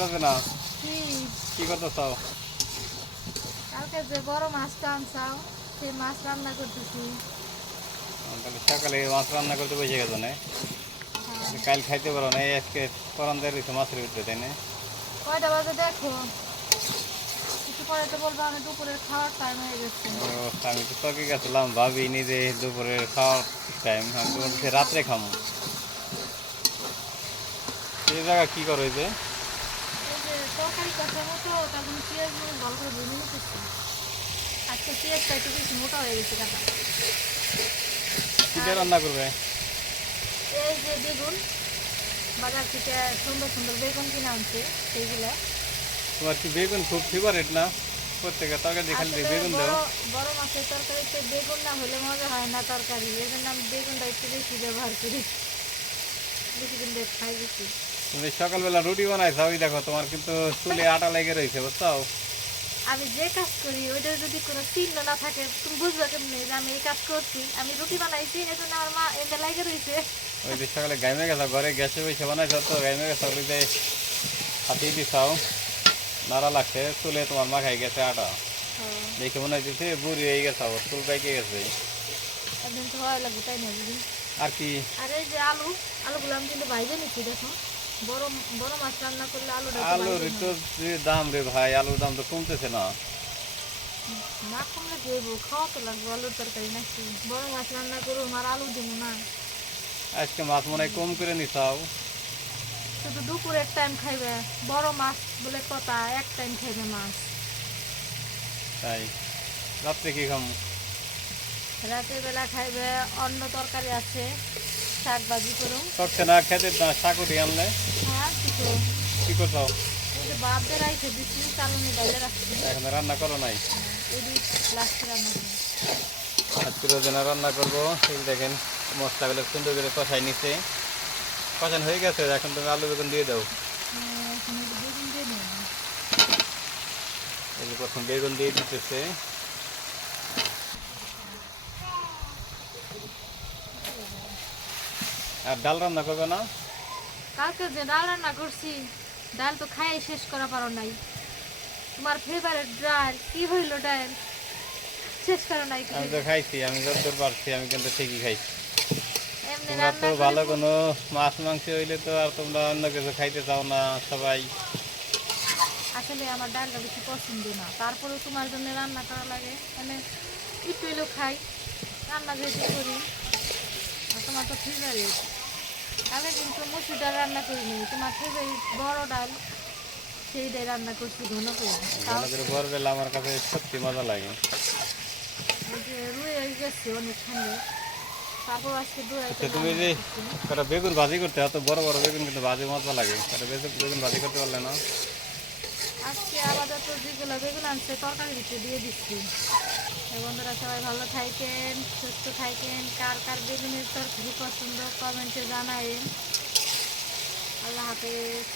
রচনা কি কি করতে চাও? কালকে যে বড় মাছটা আনছাও সেই মাছ রান্না করতেছি। তাহলে সকালে মাছ রান্না করতে বসে গেছো না? হ্যাঁ। কাল খাইতে পারো না, আজকে পরান দিয়ে রয়েছে মাছের ভিতরে, তাই না? কয়টা বাজে দেখো, একটু পরে তো বলবো আমি দুপুরের খাওয়ার টাইম হয়ে গেছে। ও, আমি তো চকে গেছিলাম, ভাবি নিজে দুপুরের খাওয়ার টাইম, আমি তো বলছি রাত্রে খামো। সেই জায়গা কি করো এই যে? এই যে তরকারি কষানো তো তার জন্য পেঁয়াজ মরিচ ভালো করে ভেজে নিতেছি। আজকে পেঁয়াজটা একটু বেশি মোটা হয়ে গেছে কাটা। কি দিয়ে আর রান্না করবে? এই যে বেগুন, বাজার থেকে সুন্দর সুন্দর বেগুন কিনে আনছে সেইগুলো। তোমার কি বেগুন খুব ফেভারিট না? প্রত্যেকের তরকারি খালি দিয়ে আসলে বেগুন বড় দাও। বড় মাছের তরকারিতে বেগুন না হলে মজা হয় না তরকারি, এই জন্য আমি বেগুনটা একটু বেশি ব্যবহার করি, বেশি দিন দিয়ে খাই বেশি। তুমি সকালবেলা রুটি বানাইছো, ওই দেখো তোমার কিন্তু চুলে আটা লেগে রয়েছে, বুঝছো? আমি যে কাজ করি ওইটা যদি কোনো চিহ্ন না থাকে তুমি বুঝবে কেমনি যে আমি এই কাজ করছি। আমি রুটি বানাইছি এই জন্য আমার মা এটা লাগে রয়েছে। ওই যে সকালে গাইমে গেছো, ঘরে গ্যাসে বসে বানাইছো তো গাইমে গেছো, ওই যে হাতিয়ে দিছাও, নাড়া লাগছে, চুলে তোমার মাখাই গেছে আটা। দেখে মনে হচ্ছে বুড়ি হয়ে গেছে, আবার চুল পাইকে গেছে। একদিন তো হয় লাগবে তাই না দিদি? আর কি? আর এই যে আলুগুলো আমি কিন্তু বাইরে নিচ্ছি দেখো। বড় বড় মাছ রান্না করলে আলুটা একটু আলুর বাইরে তো যে দাম রে ভাই, আলুর দাম তো কমতেছে না। না কমলে দেবো, খাওয়া তো লাগবে আলুর তরকারি নাকি। বড় মাছ রান্না করবো আর আলু দেবো না? আজকে মাছ মনে হয় কম করে নিছাও। শুধু দুপুরের টাইম খাইবে, বড় মাছ বলে কথা এক টাইম খাইবে মাছ। তাই রাত্রে কি খাম? রাতের বেলা খাইবে অন্য তরকারি আছে, শাক ভাজি করুন। করছে না খেতে না, শাক উঠে আনলে হ্যাঁ কিছু কি করছো? ওই যে বাপ দিয়ে রাখছে দিচ্ছি, চালনি ডাইলে রাখছি। এখন রান্না করো নাই? এই দুই লাস্টে রান্না করি। আজকে রোজানা রান্না করবো। এই দেখেন মশলাগুলো সুন্দর করে কষাই নিচ্ছে, কষান হয়ে গেছে, এখন তুমি আলু বেগুন দিয়ে দাও। এখন এই যে বেগুন দিয়ে নেই। এই যে প্রথম বেগুন দিয়ে দিতেছে। আর ডাল রান্না করবে না? কালকে যে ডাল রান্না করছি, ডাল তো খাই শেষ করা পারো নাই। তোমার ফেভারিট ডাল কি হইল, ডাল শেষ করা নাই কি? আমি তো খাইছি, আমি যতদূর পারছি আমি কিন্তু ঠিকই খাইছি। এমনি তোমরা তো রান্না করে ভালো কোনো মাছ মাংস হইলে তো আর তোমরা অন্য কিছু খাইতে চাও না সবাই। আসলে আমার ডালটা বেশি পছন্দ না, তারপরেও তোমার জন্য রান্না করা লাগে, মানে একটু এলেও খাই, রান্না যেহেতু করি। আর তোমার তো ফেভারিট, আমি কিন্তু মসুর ডাল রান্না করিনি, তোমার ফেভারিট বড় ডাল সেইটাই রান্না করছি ঘন করে। তাও ঘন করে বড় ডাল আমার কাছে সত্যি মজা লাগে। ওই যে রুয়ে গেছে অনেকখানি, তারপর আজকে দু আচ্ছা আইটেম তুমি রান্না যে করছি। একটা বেগুন ভাজি করতে, এত বড় বড় বেগুন কিন্তু ভাজি মজা লাগে, একটা বেগুন ভাজি করতে পারলে না? আজকে আপাতত যেগুলো বেগুন আনছে তরকারি ভিতরে দিয়ে দিচ্ছি। বন্ধুরা সবাই ভালো থাকেন, সুস্থ থাকেন, কার কার বেগুনের তরকারি পছন্দ কমেন্টে জানাবেন। আল্লাহ হাফেজ।